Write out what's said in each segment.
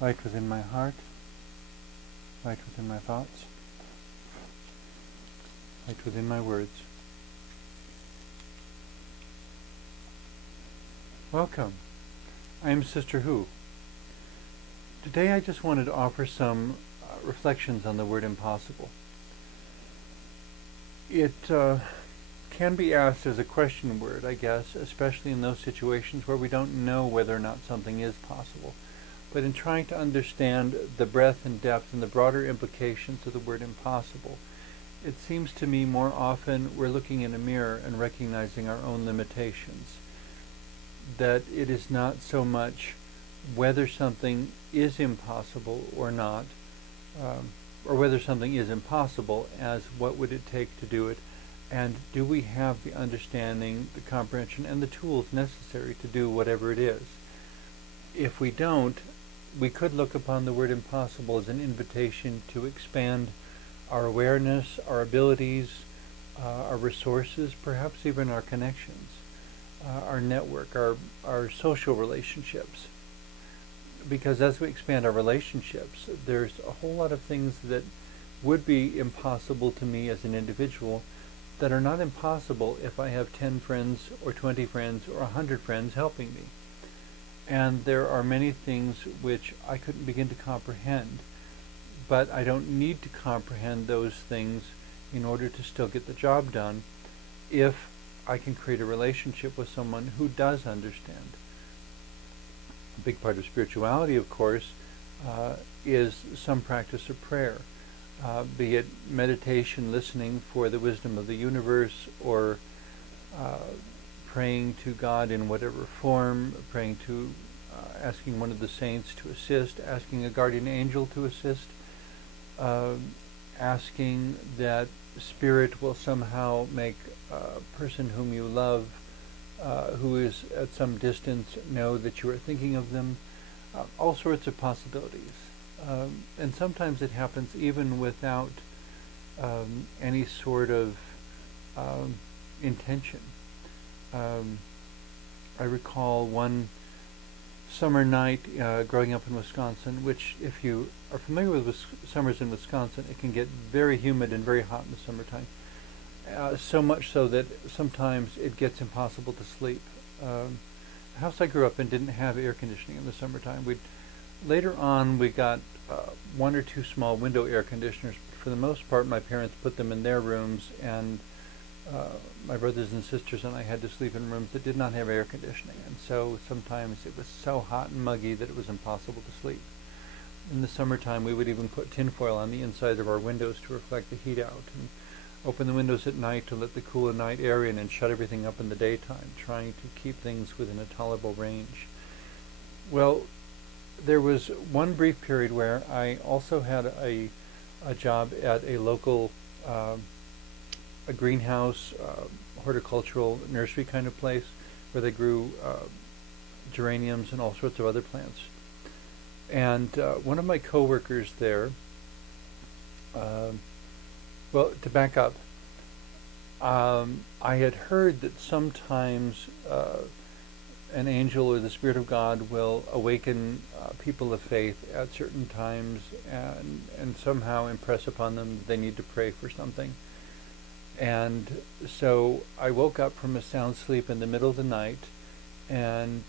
light within my heart, light within my thoughts, light within my words. Welcome. I am Sister Who. Today I just wanted to offer some reflections on the word impossible. It can be asked as a question word, I guess, especially in those situations where we don't know whether or not something is possible. But in trying to understand the breadth and depth and the broader implications of the word impossible, it seems to me more often we're looking in a mirror and recognizing our own limitations. That it is not so much whether something is impossible or not, or whether something is impossible as what would it take to do it, and do we have the understanding, the comprehension, and the tools necessary to do whatever it is. If we don't, we could look upon the word impossible as an invitation to expand our awareness, our abilities, our resources, perhaps even our connections, our network, our social relationships. Because as we expand our relationships, there's a whole lot of things that would be impossible to me as an individual that are not impossible if I have 10 friends or 20 friends or 100 friends helping me. And there are many things which I couldn't begin to comprehend, but I don't need to comprehend those things in order to still get the job done if I can create a relationship with someone who does understand. A big part of spirituality, of course, is some practice of prayer, be it meditation, listening for the wisdom of the universe, or praying to God in whatever form, praying to, asking one of the saints to assist, asking a guardian angel to assist, asking that Spirit will somehow make a person whom you love, who is at some distance, know that you are thinking of them. All sorts of possibilities. And sometimes it happens even without any sort of intention. I recall one summer night growing up in Wisconsin, which, if you are familiar with summers in Wisconsin, it can get very humid and very hot in the summertime. So much so that sometimes it gets impossible to sleep. The house I grew up in didn't have air conditioning in the summertime. Later on we got one or two small window air conditioners. For the most part, my parents put them in their rooms, and my brothers and sisters and I had to sleep in rooms that did not have air conditioning. And so sometimes it was so hot and muggy that it was impossible to sleep. In the summertime, we would even put tinfoil on the inside of our windows to reflect the heat out, and open the windows at night to let the cool night air in, and shut everything up in the daytime, trying to keep things within a tolerable range. Well, there was one brief period where I also had a job at a local a greenhouse, horticultural nursery kind of place, where they grew geraniums and all sorts of other plants. And one of my coworkers there, well, to back up, I had heard that sometimes an angel or the Spirit of God will awaken people of faith at certain times and somehow impress upon them that they need to pray for something. And so I woke up from a sound sleep in the middle of the night and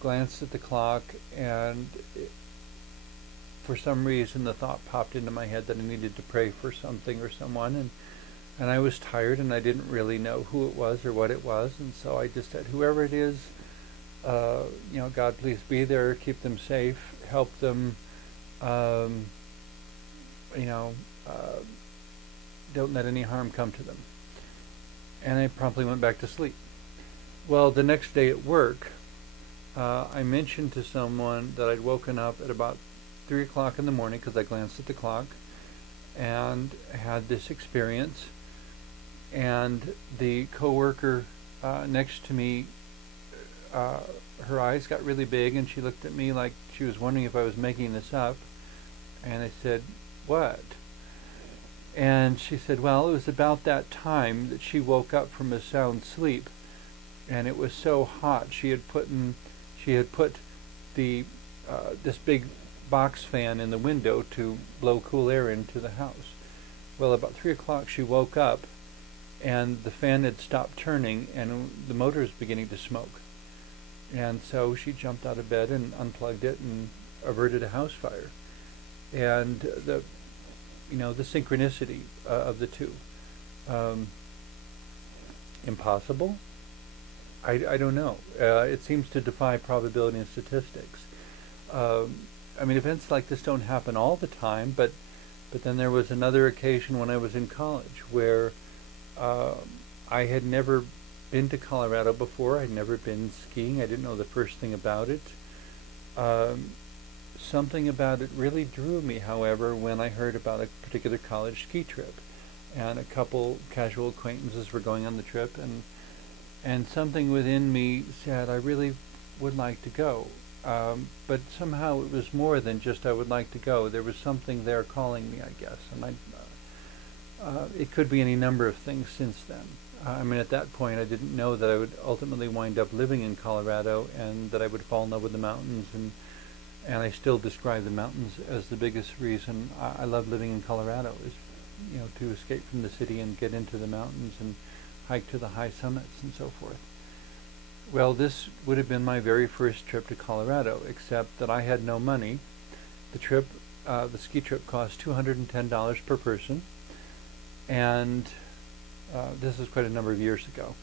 glanced at the clock, and for some reason the thought popped into my head that I needed to pray for something or someone, and I was tired and I didn't really know who it was or what it was, and so I just said, whoever it is, God, please be there, keep them safe, help them, don't let any harm come to them. And I promptly went back to sleep. Well, the next day at work, I mentioned to someone that I'd woken up at about 3 o'clock in the morning, because I glanced at the clock, and had this experience. And the coworker next to me, her eyes got really big, and she looked at me like she was wondering if I was making this up. And I said, "What?" And she said, well, it was about that time that she woke up from a sound sleep, and it was so hot she had put the this big box fan in the window to blow cool air into the house. Well, about 3 o'clock she woke up and the fan had stopped turning and the motor was beginning to smoke. And so she jumped out of bed and unplugged it and averted a house fire. And the synchronicity of the two. Impossible? I don't know. It seems to defy probability and statistics. Events like this don't happen all the time, but then there was another occasion when I was in college where I had never been to Colorado before. I'd never been skiing. I didn't know the first thing about it. Something about it really drew me, however, when I heard about a particular college ski trip. And a couple casual acquaintances were going on the trip, and something within me said, I really would like to go. But somehow it was more than just I would like to go. There was something there calling me, I guess. And it could be any number of things since then. At that point, I didn't know that I would ultimately wind up living in Colorado and that I would fall in love with the mountains. And I still describe the mountains as the biggest reason I love living in Colorado, is to escape from the city and get into the mountains and hike to the high summits and so forth. Well, this would have been my very first trip to Colorado, except that I had no money. The ski trip cost $210 per person, and this is quite a number of years ago.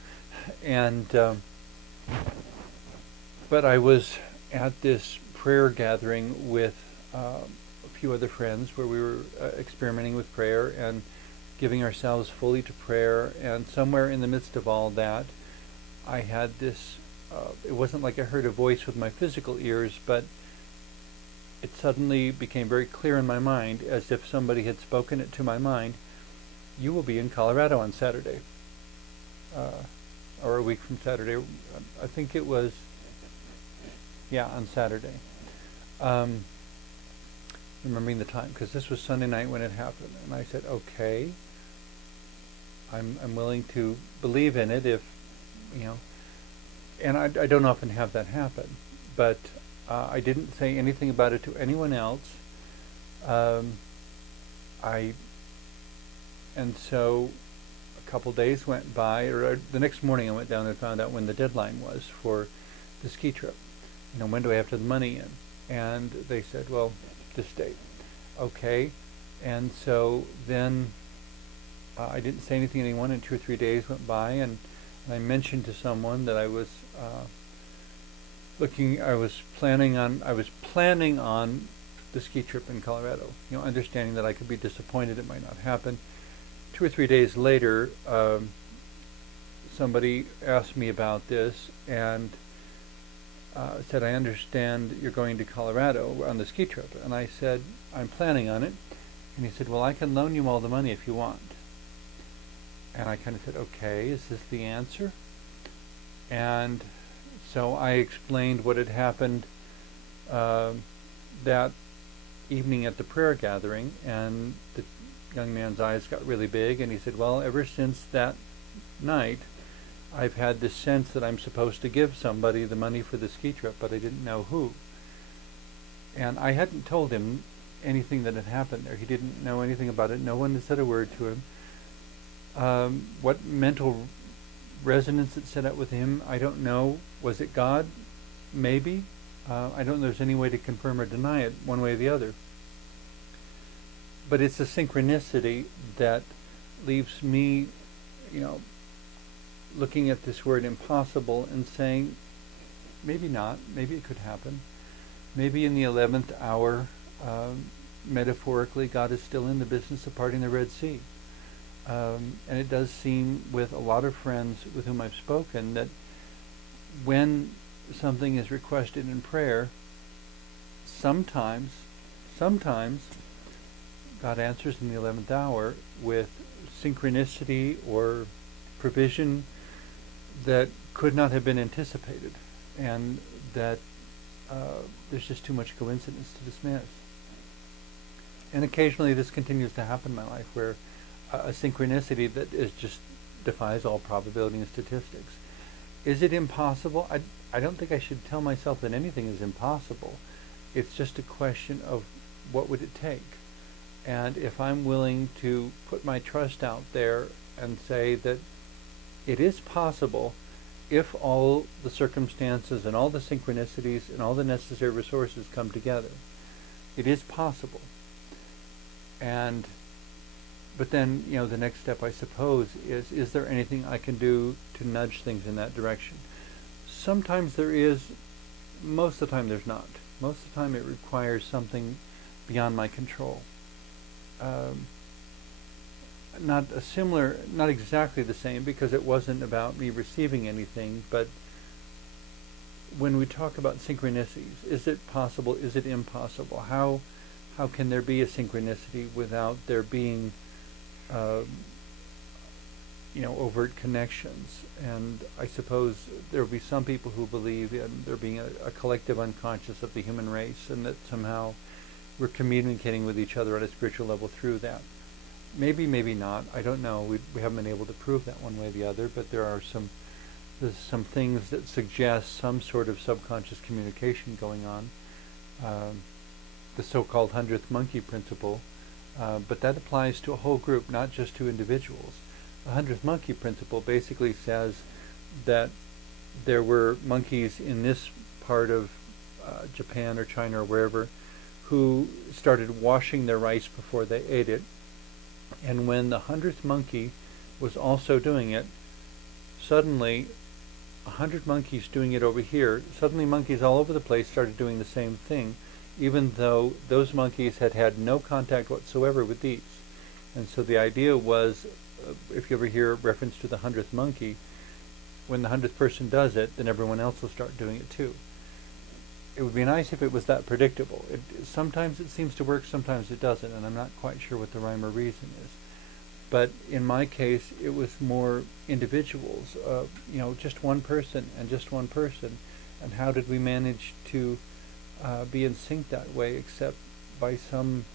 And but I was at this prayer gathering with a few other friends where we were experimenting with prayer and giving ourselves fully to prayer, and somewhere in the midst of all that I had this, it wasn't like I heard a voice with my physical ears, but it suddenly became very clear in my mind, as if somebody had spoken it to my mind. You will be in Colorado on Saturday, or a week from Saturday. I think it was, on Saturday. Remembering the time, because this was Sunday night when it happened, and I said, okay, I'm willing to believe in it if, and I don't often have that happen, but I didn't say anything about it to anyone else. And so a couple days went by, or the next morning I went down and found out when the deadline was for the ski trip. When do I have to have the money in? And they said, well, this date. Okay. And so then I didn't say anything to anyone, and 2 or 3 days went by, and I mentioned to someone that I was planning on the ski trip in Colorado, understanding that I could be disappointed it might not happen. 2 or 3 days later, somebody asked me about this and said, I understand you're going to Colorado on the ski trip. And I said, I'm planning on it. And he said, well, I can loan you all the money if you want. And I kind of said, okay, is this the answer? And so I explained what had happened that evening at the prayer gathering, and the young man's eyes got really big, and he said, well, ever since that night, I've had this sense that I'm supposed to give somebody the money for the ski trip, but I didn't know who. And I hadn't told him anything that had happened there. He didn't know anything about it. No one had said a word to him. What mental resonance it set up with him, I don't know. Was it God? Maybe. I don't know if there's any way to confirm or deny it one way or the other. But it's a synchronicity that leaves me, looking at this word impossible and saying, maybe not, maybe it could happen. Maybe in the 11th hour, metaphorically, God is still in the business of parting the Red Sea. And it does seem with a lot of friends with whom I've spoken that when something is requested in prayer, sometimes God answers in the 11th hour with synchronicity or provision that could not have been anticipated, and that there's just too much coincidence to dismiss. And occasionally this continues to happen in my life, where a synchronicity that is just defies all probability and statistics. Is it impossible? I don't think I should tell myself that anything is impossible. It's just a question of what would it take. And if I'm willing to put my trust out there and say that it is possible, if all the circumstances and all the synchronicities and all the necessary resources come together, it is possible. And but then, the next step, I suppose, is there anything I can do to nudge things in that direction? Sometimes there is, most of the time there's not. Most of the time it requires something beyond my control. Not exactly the same, because it wasn't about me receiving anything, but when we talk about synchronicities, is it possible, is it impossible? How can there be a synchronicity without there being overt connections? And I suppose there will be some people who believe in there being a collective unconscious of the human race, and that somehow we're communicating with each other on a spiritual level through that. Maybe, maybe not. I don't know. We haven't been able to prove that one way or the other, but there's some things that suggest some sort of subconscious communication going on. The so-called 100th monkey principle, but that applies to a whole group, not just to individuals. The 100th monkey principle basically says that there were monkeys in this part of Japan or China or wherever who started washing their rice before they ate it. And when the 100th monkey was also doing it, suddenly 100 monkeys doing it over here, suddenly monkeys all over the place started doing the same thing, even though those monkeys had had no contact whatsoever with these. And so the idea was, if you ever hear reference to the 100th monkey, when the 100th person does it, then everyone else will start doing it too. It would be nice if it was that predictable. Sometimes it seems to work, sometimes it doesn't, and I'm not quite sure what the rhyme or reason is. But in my case, it was more individuals, just one person and just one person. And how did we manage to be in sync that way, except by some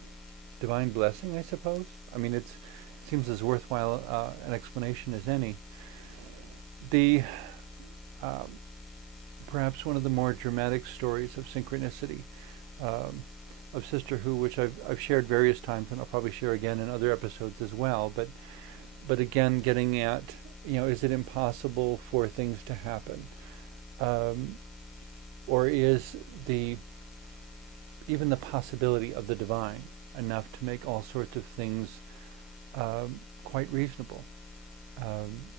divine blessing, I suppose? I mean, it seems as worthwhile an explanation as any. Perhaps one of the more dramatic stories of synchronicity of Sister Who, which I've shared various times, and I'll probably share again in other episodes as well. But again, getting at, is it impossible for things to happen, or is even the possibility of the divine enough to make all sorts of things quite reasonable?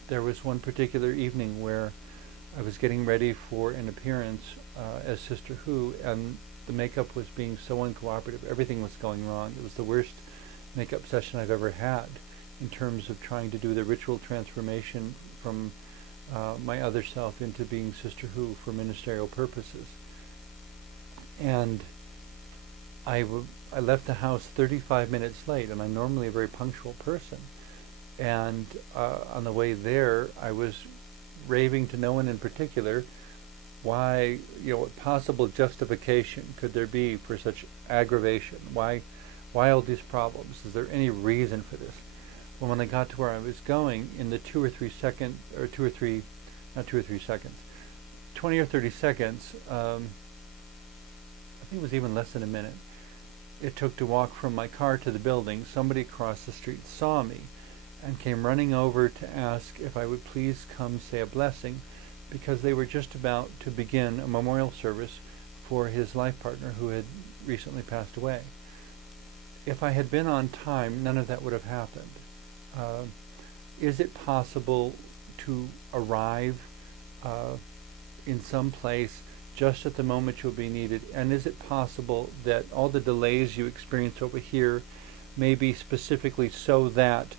There was one particular evening where I was getting ready for an appearance as Sister Who, and the makeup was being so uncooperative. Everything was going wrong. It was the worst makeup session I've ever had in terms of trying to do the ritual transformation from my other self into being Sister Who for ministerial purposes. And I left the house 35 minutes late, and I'm normally a very punctual person. And on the way there, I was raving to no one in particular why, what possible justification could there be for such aggravation? Why all these problems? Is there any reason for this? Well, when I got to where I was going, in the 20 or 30 seconds, I think it was even less than a minute, it took to walk from my car to the building. Somebody across the street saw me and came running over to ask if I would please come say a blessing, because they were just about to begin a memorial service for his life partner who had recently passed away. If I had been on time, none of that would have happened. Is it possible to arrive in some place just at the moment you'll be needed? And is it possible that all the delays you experience over here may be specifically so that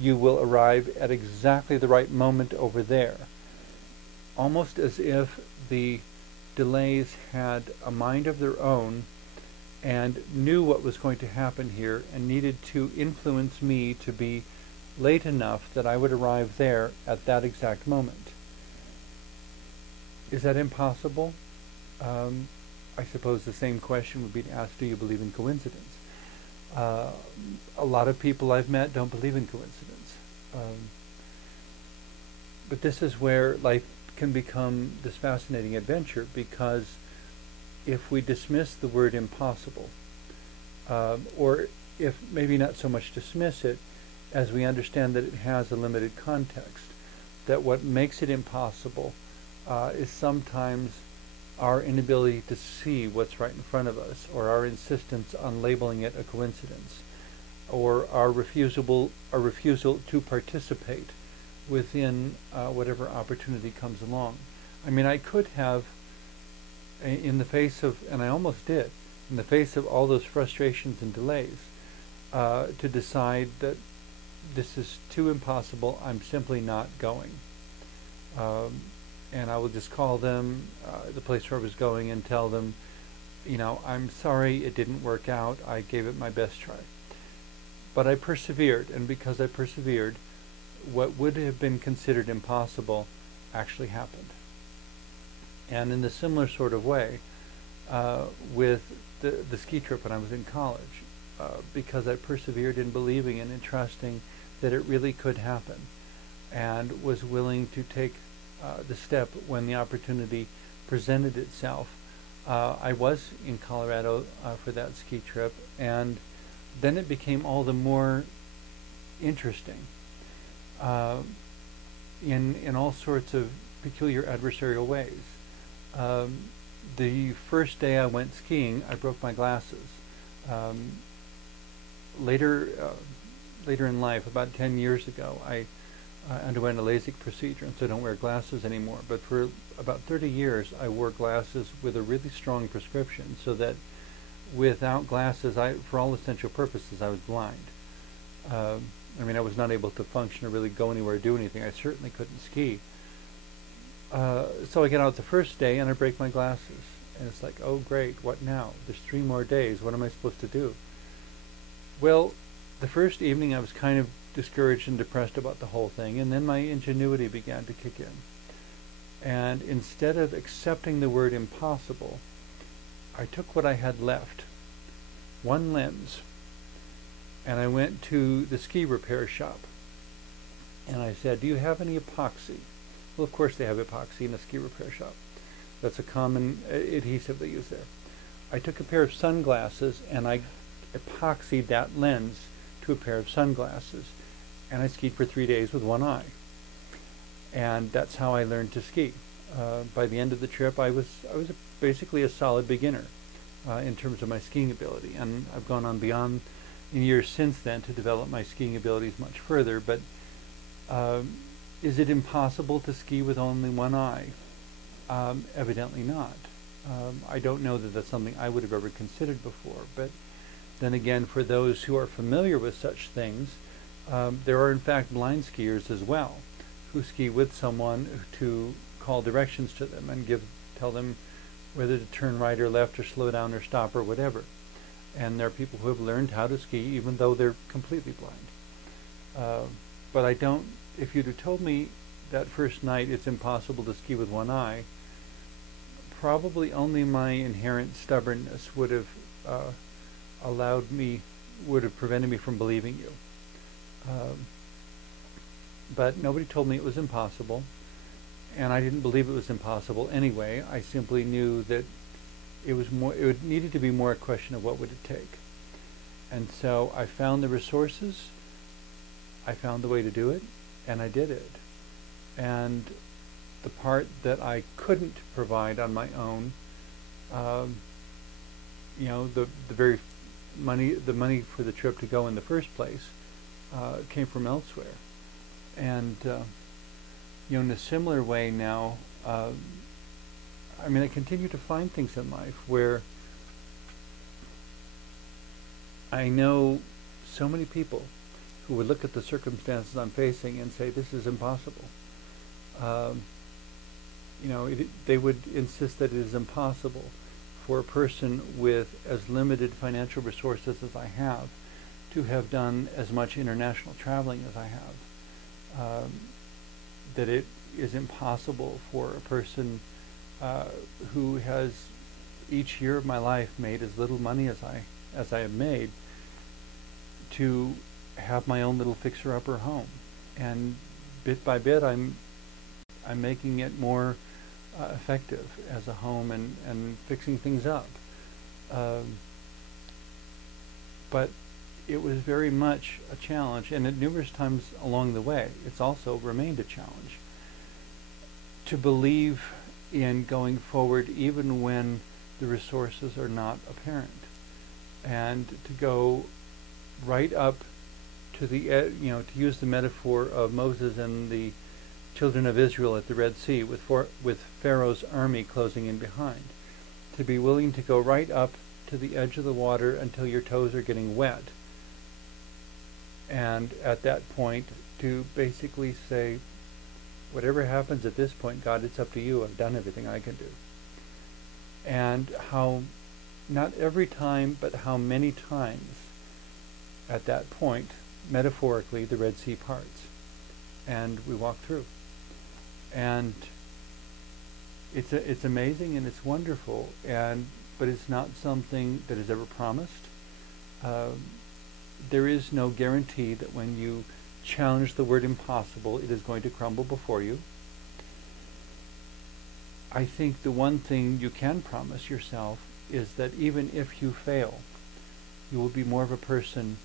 you will arrive at exactly the right moment over there? Almost as if the delays had a mind of their own and knew what was going to happen here and needed to influence me to be late enough that I would arrive there at that exact moment. Is that impossible? I suppose the same question would be asked, do you believe in coincidence? A lot of people I've met don't believe in coincidence. But this is where life can become this fascinating adventure, because if we dismiss the word impossible, or if maybe not so much dismiss it, as we understand that it has a limited context, that what makes it impossible is sometimes our inability to see what's right in front of us, or our insistence on labeling it a coincidence, or our refusal to participate within whatever opportunity comes along. I mean, I could have, in the face of, and I almost did, in the face of all those frustrations and delays, to decide that this is too impossible, I'm simply not going. And I will just call them, the place where I was going, and tell them, you know, I'm sorry it didn't work out, I gave it my best try. But I persevered, and because I persevered, what would have been considered impossible actually happened. And in a similar sort of way, with the ski trip when I was in college, because I persevered in believing and in trusting that it really could happen, and was willing to take the step when the opportunity presented itself. I was in Colorado for that ski trip, and then it became all the more interesting in all sorts of peculiar adversarial ways. The first day I went skiing, I broke my glasses. Later in life, about 10 years ago, I underwent a LASIK procedure, and so I don't wear glasses anymore. But for about 30 years, I wore glasses with a really strong prescription, so that without glasses, for all essential purposes, I was blind. I mean, I was not able to function or really go anywhere or do anything. I certainly couldn't ski. So I get out the first day and I break my glasses. And it's like, oh great, what now? There's 3 more days. What am I supposed to do? Well, the first evening I was kind of discouraged and depressed about the whole thing, and then my ingenuity began to kick in. And instead of accepting the word impossible, I took what I had left, one lens, and I went to the ski repair shop. And I said, do you have any epoxy? Well, of course they have epoxy in a ski repair shop. That's a common adhesive they use there. I took a pair of sunglasses and I epoxied that lens to a pair of sunglasses. And I skied for 3 days with one eye. And that's how I learned to ski. By the end of the trip, I was basically a solid beginner in terms of my skiing ability. And I've gone on beyond in years since then to develop my skiing abilities much further. But is it impossible to ski with only one eye? Evidently not. I don't know that that's something I would have ever considered before. But then again, for those who are familiar with such things, there are in fact blind skiers as well, who ski with someone to call directions to them and tell them whether to turn right or left or slow down or stop or whatever. And there are people who have learned how to ski even though they're completely blind. But I don't, if you'd have told me that first night it's impossible to ski with one eye, probably only my inherent stubbornness would have prevented me from believing you. But nobody told me it was impossible, and I didn't believe it was impossible anyway. I simply knew that it needed to be more a question of what would it take. And so I found the resources, I found the way to do it, and I did it. And the part that I couldn't provide on my own, the money for the trip to go in the first place came from elsewhere. And in a similar way now, I continue to find things in life where I know so many people who would look at the circumstances I'm facing and say, this is impossible. They would insist that it is impossible for a person with as limited financial resources as I have to have done as much international traveling as I have. That it is impossible for a person who has each year of my life made as little money as I have made to have my own little fixer-upper home. And bit by bit I'm making it more effective as a home and fixing things up. But it was very much a challenge, and at numerous times along the way, it's also remained a challenge to believe in going forward even when the resources are not apparent, and to go right up to the to use the metaphor of Moses and the children of Israel at the Red Sea with Pharaoh's army closing in behind, to be willing to go right up to the edge of the water until your toes are getting wet, and at that point to basically say, whatever happens at this point, God, it's up to you. I've done everything I can do. And how, not every time, but how many times at that point, metaphorically, the Red Sea parts, and we walk through. And it's amazing and it's wonderful, but it's not something that is ever promised. There is no guarantee that when you challenge the word impossible, it is going to crumble before you. I think the one thing you can promise yourself is that even if you fail, you will be more of a person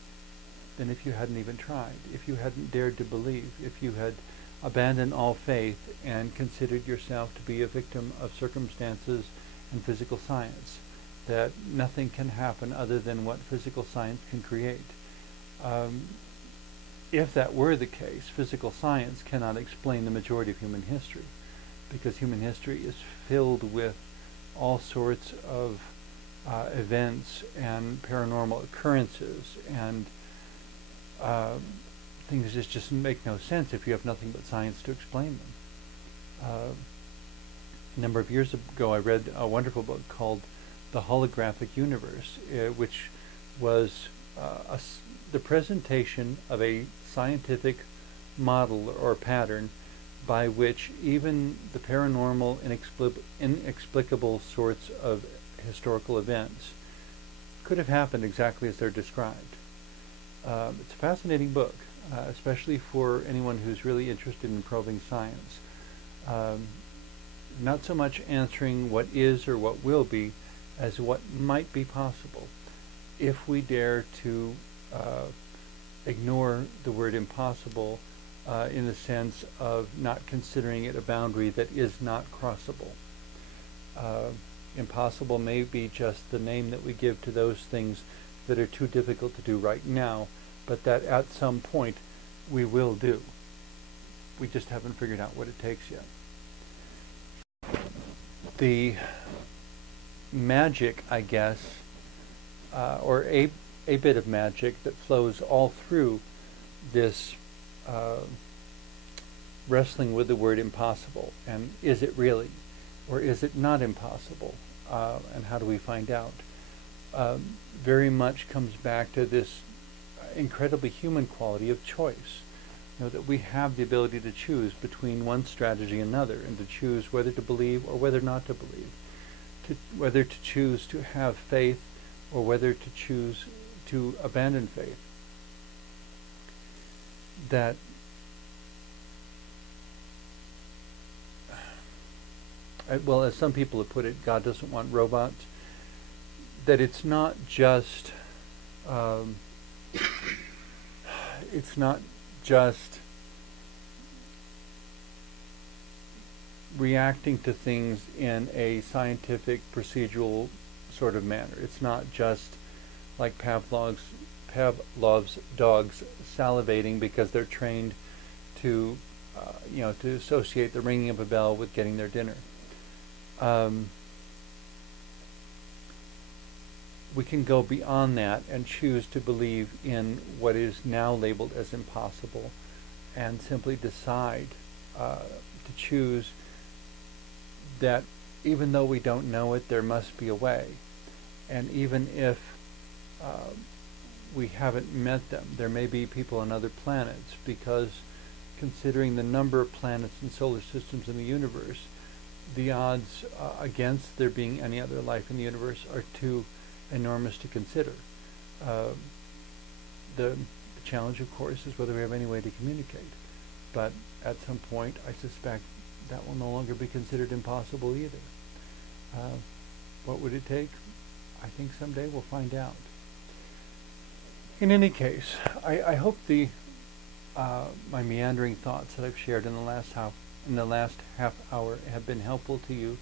than if you hadn't even tried, if you hadn't dared to believe, if you had abandoned all faith and considered yourself to be a victim of circumstances and physical science, that nothing can happen other than what physical science can create. If that were the case, physical science cannot explain the majority of human history, because human history is filled with all sorts of events and paranormal occurrences and things that just make no sense if you have nothing but science to explain them. A number of years ago, I read a wonderful book called The Holographic Universe, which was the presentation of a scientific model or pattern by which even the paranormal, inexplicable sorts of historical events could have happened exactly as they're described. It's a fascinating book, especially for anyone who's really interested in probing science. Not so much answering what is or what will be, as what might be possible if we dare to ignore the word impossible in the sense of not considering it a boundary that is not crossable. Impossible may be just the name that we give to those things that are too difficult to do right now, but that at some point we will do. We just haven't figured out what it takes yet. The magic, I guess, or a bit of magic that flows all through this wrestling with the word impossible, and is it really, or is it not impossible, and how do we find out, very much comes back to this incredibly human quality of choice. That we have the ability to choose between one strategy and another, and to choose whether to believe or whether not to believe, whether to choose to have faith or whether to choose to abandon faith. That well, as some people have put it, God doesn't want robots. That it's not just reacting to things in a scientific, procedural sort of manner. It's not just like Pavlov's dogs salivating because they're trained to, to associate the ringing of a bell with getting their dinner. We can go beyond that and choose to believe in what is now labeled as impossible, and simply decide to choose that even though we don't know it, there must be a way. And even if we haven't met them, there may be people on other planets, because considering the number of planets and solar systems in the universe, the odds against there being any other life in the universe are too enormous to consider. The challenge, of course, is whether we have any way to communicate. But at some point, I suspect that will no longer be considered impossible either. What would it take? I think someday we'll find out. In any case, I hope my meandering thoughts that I've shared in the last half hour have been helpful to you.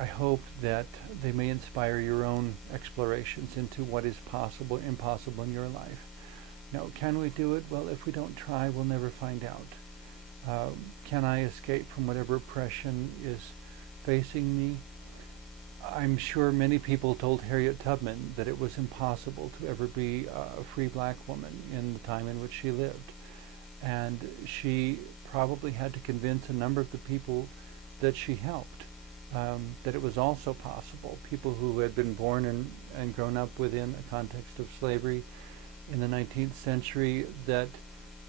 I hope that they may inspire your own explorations into what is possible, impossible in your life. Now, can we do it? Well, if we don't try, we'll never find out. Can I escape from whatever oppression is facing me? I'm sure many people told Harriet Tubman that it was impossible to ever be a free black woman in the time in which she lived. And she probably had to convince a number of the people that she helped that it was also possible. People who had been born and grown up within a context of slavery in the 19th century, that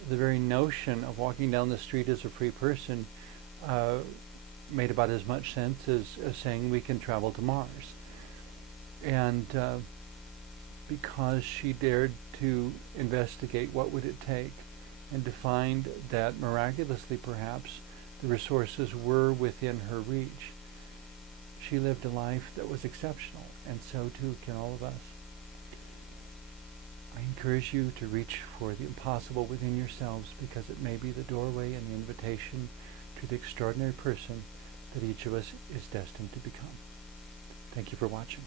the very notion of walking down the street as a free person made about as much sense as saying we can travel to Mars. And because she dared to investigate what would it take and to find that miraculously perhaps the resources were within her reach, she lived a life that was exceptional, and so too can all of us. I encourage you to reach for the impossible within yourselves, because it may be the doorway and the invitation to the extraordinary person that each of us is destined to become. Thank you for watching.